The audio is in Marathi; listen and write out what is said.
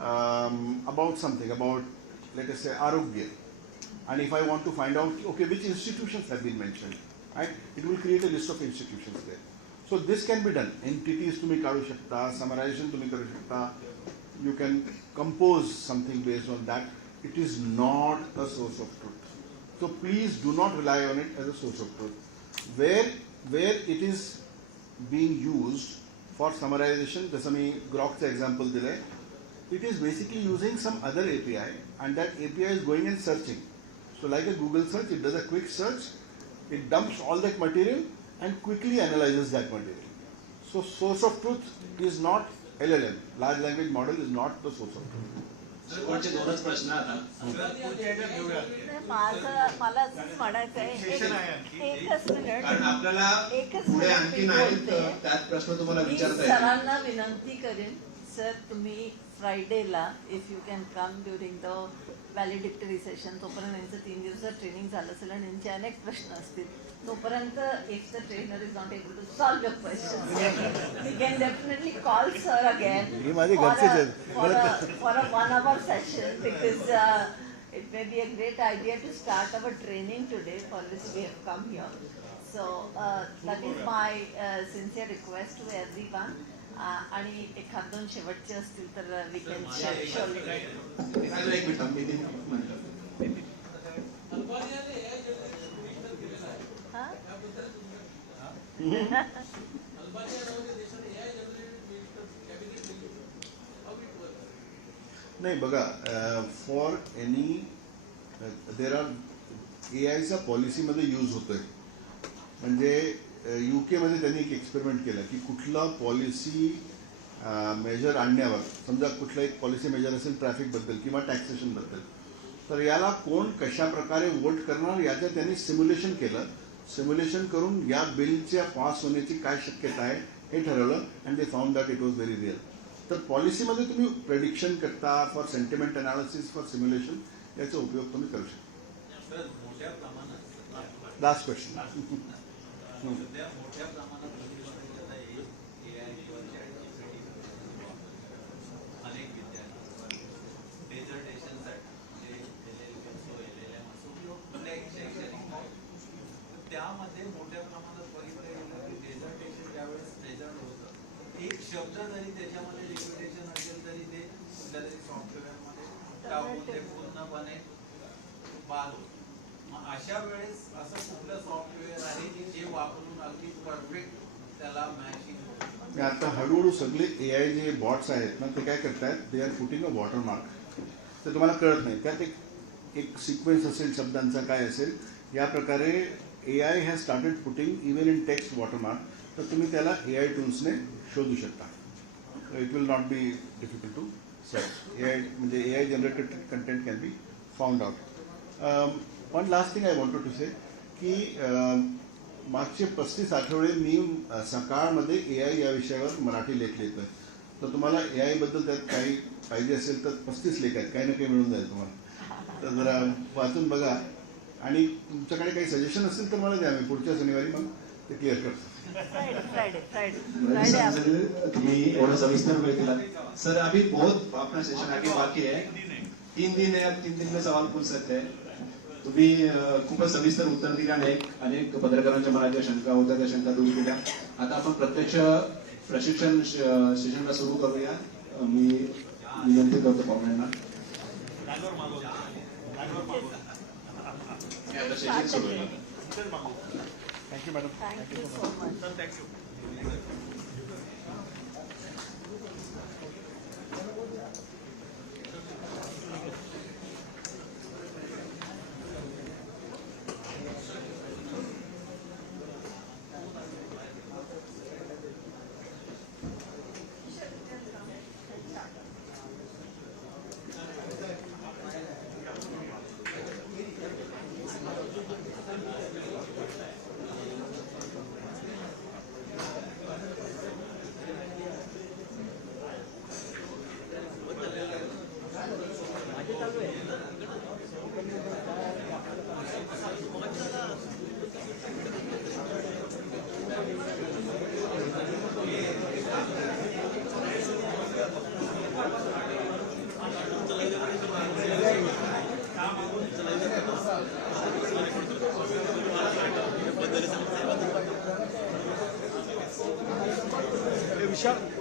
um, about something, about let us say Arogya, and if I want to find out, okay, which institutions have been mentioned, right? It will create a list of institutions there. So this can be done. Entities तुम्ही काढू शकता, summarization तुम्ही करू शकता. You can compose something based on that. It is not a source of truth. So please do not rely on it as a source of truth. Where where it is being used for summarization, जसं मी ग्रॉकचं एक्झाम्पल दिलंय, it is basically using some other API and that API is going and searching. So like a Google search, it does a quick search, it dumps all that material and quickly analyzes that material. So source of truth is not LLM. Large language model is not the source of truth. शेवटचे दोनच प्रश्न आता माझं मला असंच म्हणायचं आहे एक- एकच मिनिट कारण आपल्याला एकच पुढे मिनिट आणखी मी आहेत बोलते. त्यात प्रश्न तुम्हाला मी विचारता येतील सरांना विनंती करेन सर तुम्ही फ्रायडेला if you can come during the valedictory session तोपर्यंत यांचं तीन दिवसात ट्रेनिंग झालं असेल आणि यांचे अनेक प्रश्न असतील तोपर्यंत if the trainer is not able to solve your question you can definitely call sir again. For a one hour session because it may be a great idea to start our training today for which we have come here. So uh, that is my uh, sincere request to everyone. Uh, आणि एखाद दोन शेवटचे असतील तर वी कॅन नाही बघा for any there are A आयचा पॉलिसीमध्ये यूज होतोय. म्हणजे यू केमध्ये त्यांनी एक एक्सपेरिमेंट केलं की कुठला पॉलिसी मेजर आणण्यावर समजा कुठला एक पॉलिसी मेजर असेल ट्रॅफिकबद्दल किंवा टॅक्सेशनबद्दल तर याला कोण कशा प्रकारे वोट करणार याचं त्यांनी सिम्युलेशन केलं. सिम्युलेशन करून या बिलच्या पास होण्याची काय शक्यता आहे हे ठरवलं and they found that it was very real तर पॉलिसीमध्ये तुम्ही प्रेडिक्शन करता for sentiment analysis for simulation याचा उपयोग तुम्ही करू शकता. लास्ट क्वेश्चन सध्या मोठ्या प्रमाणात येईल किंवा अनेक विद्यार्थी डेझर्टेशनसाठी म्हणजे असो असो शैक्षणिक त्यामध्ये मोठ्या प्रमाणात बघितलं गेलं की डेझर्टेशन ज्यावेळेस डेझर्ट होतं एक शब्द जरी त्याच्यामध्ये रिपिटेशन असेल तरी ते कुठल्या तरी सॉफ्टवेअरमध्ये टाकून ते पूर्णपणे बाद होतं. मग अशा वेळेस असं कुठलं सॉफ्टवेअर आहे की जे वापरून अगदी परफेक्ट त्याला मॅचिंग आता हळूहळू सगळे ए आय जे बॉट्स आहेत ना ते काय करतायत? They are putting a watermark तर तुम्हाला कळत नाही. त्यात एक एक सिक्वेन्स असेल शब्दांचा काय असेल या प्रकारे A I has started footing even in text watermark तर तुम्ही त्याला ए आय टूल्सने शोधू शकता. It will not be difficult to search A I म्हणजे A I generated content can be found out one last thing I wanted to say की मागचे पस्तीस आठवडे मी सकाळमध्ये ए आय या विषयावर मराठी लेख लिहितोय. तर तुम्हाला ए आयबद्दल त्यात काही पाहिजे असेल तर पस्तीस लेख आहेत. काही ना काही मिळून जाईल तुम्हाला. तर जरा वाचून बघा. आणि तुमच्याकडे काही सजेशन असेल तर मला द्या. मी पुढच्या शनिवारी मग ते क्लिअर करतो. तुम्ही एवढा सविस्तर वेळ दिला. सर अभी बहुत अपना सेशन आगे बाकी है तीन दिन है अब तीन दिन में सवाल पूछ सकते हैं तुम्ही खूपच सविस्तर उत्तर दिले आणि अनेक पत्रकारांच्या मनात ज्या शंका होत्या त्या शंका दूर केल्या. आता आपण प्रत्यक्ष प्रशिक्षण सेशनला सुरू करूया. मी विनंती करतो पाहुण्यांना. Thank you Shut